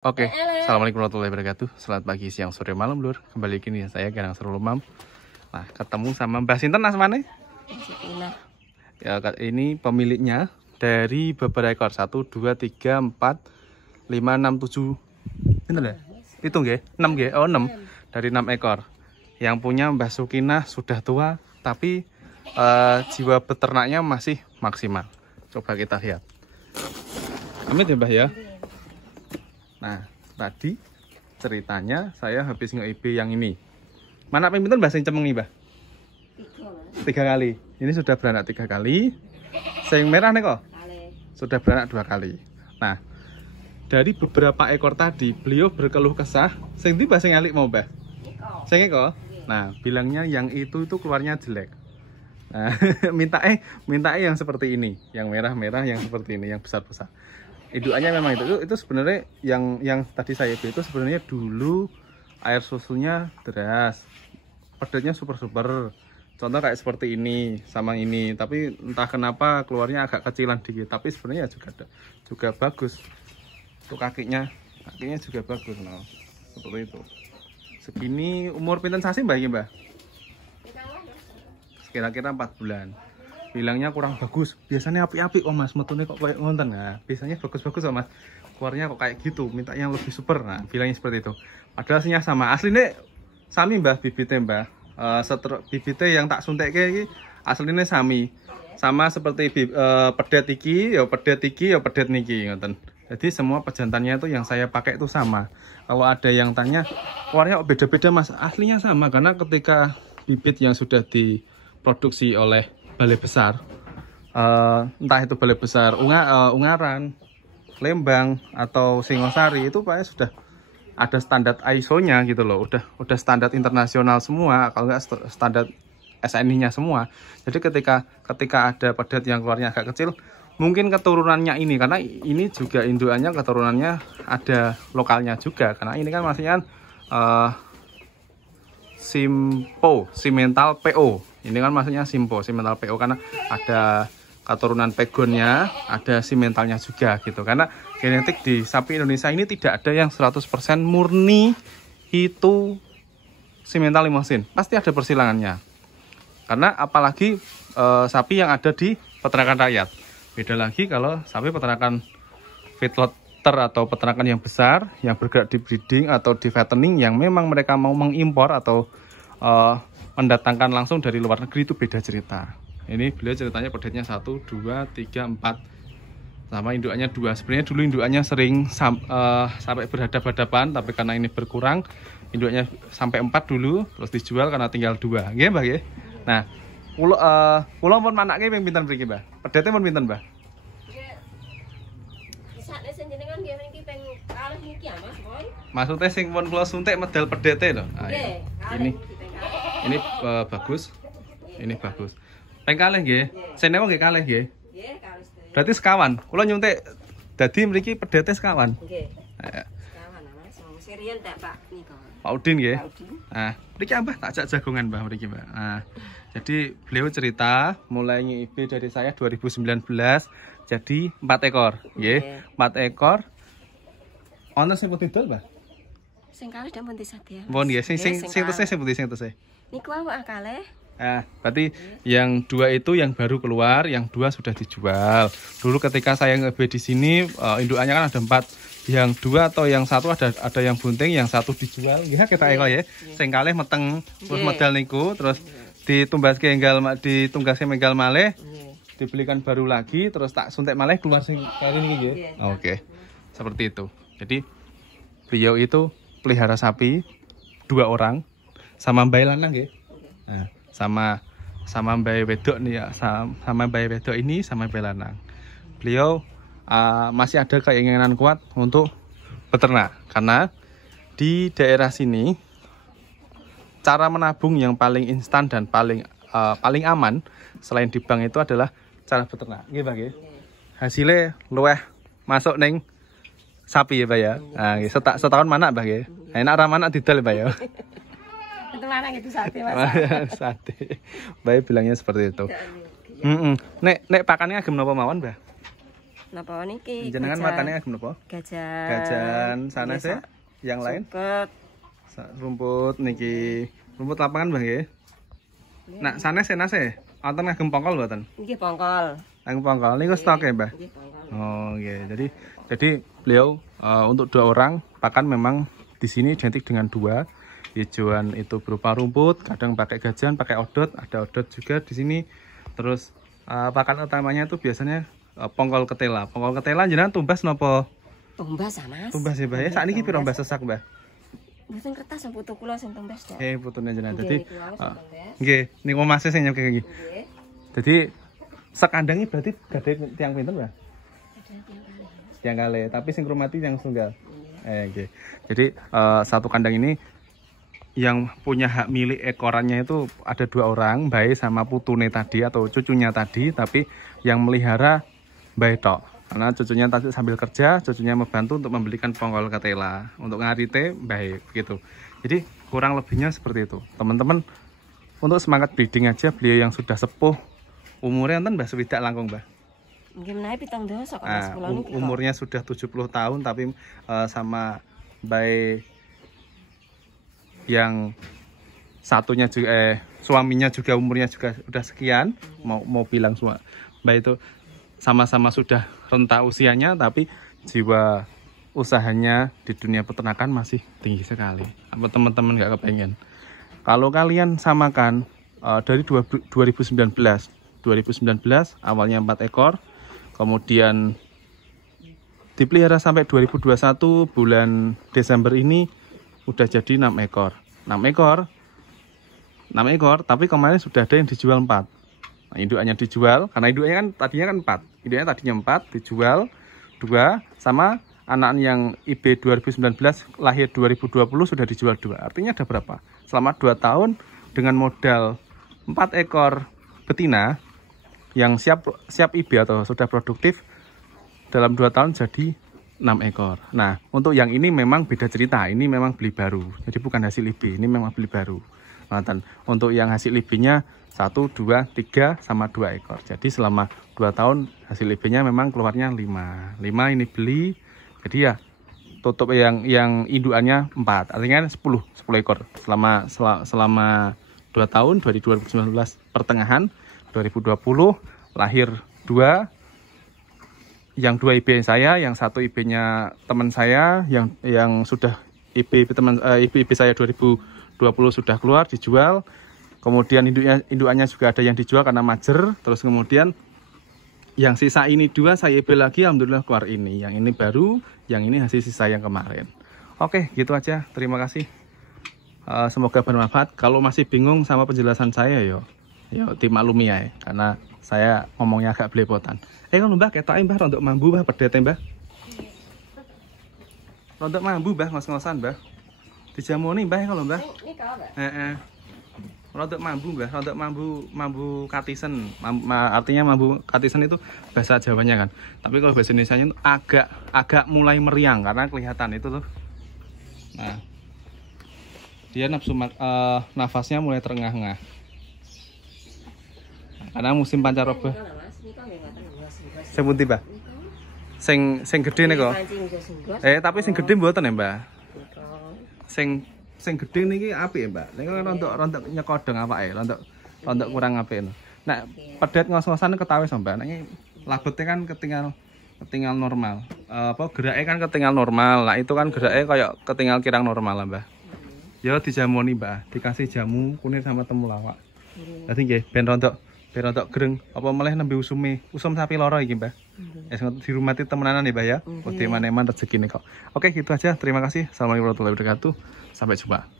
Oke, Assalamualaikum warahmatullahi wabarakatuh. Selamat pagi, siang, sore, malam, lur. Kembali kini saya Garang Serulumam. Nah, ketemu sama Mbah Sinten asmane? Ya, ini pemiliknya dari beberapa ekor. 1, 2, 3, 4, 5, 6, 7. Bener ya? Hitung ya? 6 ya? Oh, 6. Dari 6 ekor. Yang punya Mbah Sukinah sudah tua, tapi jiwa peternaknya masih maksimal. Coba kita lihat. Amit ya, Mbah ya? Nah, tadi ceritanya saya habis nge-IB yang ini. Mana pinten Mbah sing cemeng iki, Mbah? 3 kali. Ini sudah beranak 3 kali. Sing merah nih kok? Sudah beranak 2 kali. Nah, dari beberapa ekor tadi, beliau berkeluh kesah. Sing ndi Mbah sing elik mau, Mbah? Sing eko? Nah, bilangnya yang itu keluarnya jelek. Nah, minta yang seperti ini, yang merah-merah, yang seperti ini, yang besar-besar. Indukannya memang itu sebenarnya yang tadi saya beli itu sebenarnya dulu air susunya deras, pedetnya super contoh kayak seperti ini sama ini, tapi entah kenapa keluarnya agak kecilan dikit, tapi sebenarnya juga bagus tuh, kakinya juga bagus. Nah, seperti itu. Segini umur pinten sasi Mbak ini, Mbak? Kira-kira 4 bulan. Bilangnya kurang bagus, biasanya api-api kok Mas, metune kok kayak ngonten. Nah, biasanya bagus-bagus kok Mas, keluarnya kok kayak gitu, minta yang lebih super. Nah, bilangnya seperti itu. Padahal aslinya sama, aslinya sami Mbah bibitnya Mbah. Bibitnya yang tak suntik kayak aslinya sama seperti pedet iki, ya pedet niki ngoten. Jadi semua pejantannya itu yang saya pakai itu sama. Kalau ada yang tanya keluarnya kok beda-beda Mas, aslinya sama, karena ketika bibit yang sudah diproduksi oleh balai besar, entah itu balai besar Ungaran, Lembang atau Singosari, itu Pak sudah ada standar ISO-nya gitu loh, udah standar internasional semua, kalau nggak standar SNI-nya semua. Jadi ketika ada pedet yang keluarnya agak kecil, mungkin keturunannya ini, karena ini juga indukannya keturunannya ada lokalnya juga, karena ini kan maksudnya Simental PO. Ini kan maksudnya Simental PO, karena ada keturunan pegonnya, ada simentalnya juga gitu. Karena genetik di sapi Indonesia ini tidak ada yang 100% murni itu simental limosin. Pasti ada persilangannya. Karena apalagi sapi yang ada di peternakan rakyat. Beda lagi kalau sapi peternakan feedlotter atau peternakan yang besar, yang bergerak di breeding atau di fattening, yang memang mereka mau mengimpor atau mendatangkan langsung dari luar negeri, itu beda cerita. Ini beliau ceritanya pedetnya 1, 2, 3, 4 sama indukannya 2. Sebenarnya dulu indukannya sering sampai berhadap-hadapan, tapi karena ini berkurang, indukannya sampai 4 dulu, terus dijual karena tinggal 2. Nggih, Mbah nggih. Nah, kula pun manake ping pinten mriki, Mbah? Pedete pun pinten, Mbah? Maksudnya sing pun kula suntik medal pedete lho. Nah, ini bagus. Ini bagus. Peng kalih nggih. Senewa nggih kalih nggih. Nggih, kalih. Berarti sekawan. Kula nyuntik dadi mriki pedete sekawan. Nggih. Sekawan Mas. Serian tak Pak nika. Pak Udin nggih. Nah, mriki Mbah tak ajak jagongan Mbah mriki, Mbah. Nah, jadi beliau cerita mulai nge-IB dari saya 2019 jadi 4 ekor, nggih. 4 ekor. Wonten sing putih dol, Mbah? Sing kalih dak putih sadya. Mohon nggih, sing tesih sing putih sing tesih. Niku awak kalih. Nah, berarti yang 2 itu yang baru keluar, yang 2 sudah dijual. Dulu ketika saya nge-IB di sini, indukannya kan ada 4. Yang 2 atau yang 1 ada yang bunting, yang 1 dijual. Nggih, kita eko ya. Sing kalih meteng terus modal niku, terus ditunggaske enggal malih, dibelikan baru lagi, terus tak suntik malih keluar sing kali niki nggih. Oke. Seperti itu. Jadi beliau itu pelihara sapi 2 orang sama mbak lanang nggih. Nah, sama mbak wedok nih ya, sama mbak wedok ini sama mbak lanang. Beliau masih ada keinginan kuat untuk beternak, karena di daerah sini cara menabung yang paling instan dan paling aman selain di bank itu adalah cara beternak. Nggih, Mbak nggih. Hasilnya luweh masuk neng sapi ya, Mbak ya. Nah, setahun mana, Mbak nggih. Enak ra manak didol, Mbak ya. Itu lanang itu sate, Mas. Sate. Mbak bilangnya seperti itu. Nek pakannya agem napa mawon, Mbak? Napa niki? Jenengan matane agem napa? Gajan. Gajan sanes Biasa. yang lain? Suket. Rumput niki. Rumput lapangan Mbah nggih. Nak sanes nase. Wonten agem pongkol mboten? Niki pongkol. Agem pongkol niku stok ya, Mbah? Nggih pongkol. Oh, nggih. Jadi beliau untuk 2 orang pakan memang di sini identik dengan 2. Hijauan itu berupa rumput, kadang pakai gajan, pakai odot, ada odot juga di sini. Terus pakan utamanya itu biasanya pongkol ketela. Pongkol ketela jenengan tumbas napa? Tumbas Mas. Tumbas ya, Mbah ya. Sakniki piro Mbah sesak, Mbah? Mboten kertas putu kula sing tumbas dah. Putune jenengan. Nggih, Dadi niku wau sing tumbas. nggih, niku Mas sing nyek iki. Nggih. Jadi sekandangnya berarti gade tiang pinten, Mbah? Ada tiang kali. Tiang kali, tapi sing rumati yang tunggal. Nggih. Jadi satu kandang ini yang punya hak milik ekorannya itu ada 2 orang, Mbah sama putune tadi atau cucunya tadi, tapi yang melihara Mbah tok. Karena cucunya tadi sambil kerja, cucunya membantu untuk membelikan pongkol ketela, untuk ngarite Mbah begitu. Jadi kurang lebihnya seperti itu. Teman-teman untuk semangat breeding aja, beliau yang sudah sepuh, umurnya enten Mbah swidak langkung Mbah. Mungkin menawi 7 dosa kok Mas kula niki. Umurnya sudah 70 tahun tapi sama Mbah yang satunya juga suaminya juga umurnya juga udah sekian, mau bilang semua Mbak itu sama-sama sudah renta usianya, tapi jiwa usahanya di dunia peternakan masih tinggi sekali. Apa teman-teman nggak kepengen? Kalau kalian samakan dari 2019 awalnya 4 ekor, kemudian dipelihara sampai 2021 bulan Desember ini udah jadi 6 ekor. 6 ekor, tapi kemarin sudah ada yang dijual 4. Nah, indukannya dijual, karena indukannya kan tadinya kan 4. Induknya tadinya 4, dijual 2, sama anak yang IB 2019 lahir 2020 sudah dijual 2. Artinya ada berapa? Selama 2 tahun dengan modal 4 ekor betina yang siap IB atau sudah produktif, dalam 2 tahun jadi 6 ekor. Nah, untuk yang ini memang beda cerita. Ini memang beli baru. Jadi bukan hasil IB, ini memang beli baru. Untuk yang hasil IB-nya 1, 2, 3 sama 2 ekor. Jadi selama 2 tahun hasil IB-nya memang keluarnya 5. 5 ini beli. Jadi ya tutup yang indukannya 4. Artinya 10 ekor. Selama 2 tahun dari 2019 pertengahan 2020 lahir 2. Yang 2 IB saya, yang 1 IB-nya teman saya, yang sudah IB saya 2020 sudah keluar dijual. Kemudian indukannya juga ada yang dijual karena majer. Terus kemudian yang sisa ini 2 saya IB lagi, alhamdulillah keluar ini. Yang ini baru, yang ini hasil sisa yang kemarin. Oke, gitu aja. Terima kasih. Semoga bermanfaat. Kalau masih bingung sama penjelasan saya, yo dimaklumi ya, karena saya ngomongnya agak belepotan. Kalau Mbah ketoke Mbah rontok mambu Mbah pedete Mbah. Rontok mambu Mbah ngos-ngosan Mbah. Dijamuni Mbah kalau Mbah. Nika, Mbak. Rontok mambu Mbah, rontok mambu katisen. Artinya mambu katisen itu bahasa Jawanya kan. Tapi kalau bahasa Indonesianya itu agak mulai meriang karena kelihatan itu tuh. Nah. Dia nafasnya mulai terengah-engah. Karena musim pancaroba. Sing pundi, Mbah? Sing gede niku. Tapi sing gede mboten ya, Mbah? Sing gede niki apik ya, Mbak? Niku kan rontok nyekodong awake, rontok kurang apik. Nah, pedet ngos-ngosan ketawis, Mbak. Nek labete kan ketinggal normal. Gerake kan ketinggal normal. Nah, itu kan gerake kayak ketinggal kirang normal lah, Mbah. Ya dijamoni, Mbah. Dikasih jamu kunir sama temulawak. Dadi nggih ben rontok gereng apa malah nembe usum sapi loro iki Mbah. Dirumati temenanan ya Mbah ya. Kode maneman rezekine kok. Oke gitu aja, terima kasih. Assalamualaikum warahmatullahi wabarakatuh. Sampai jumpa.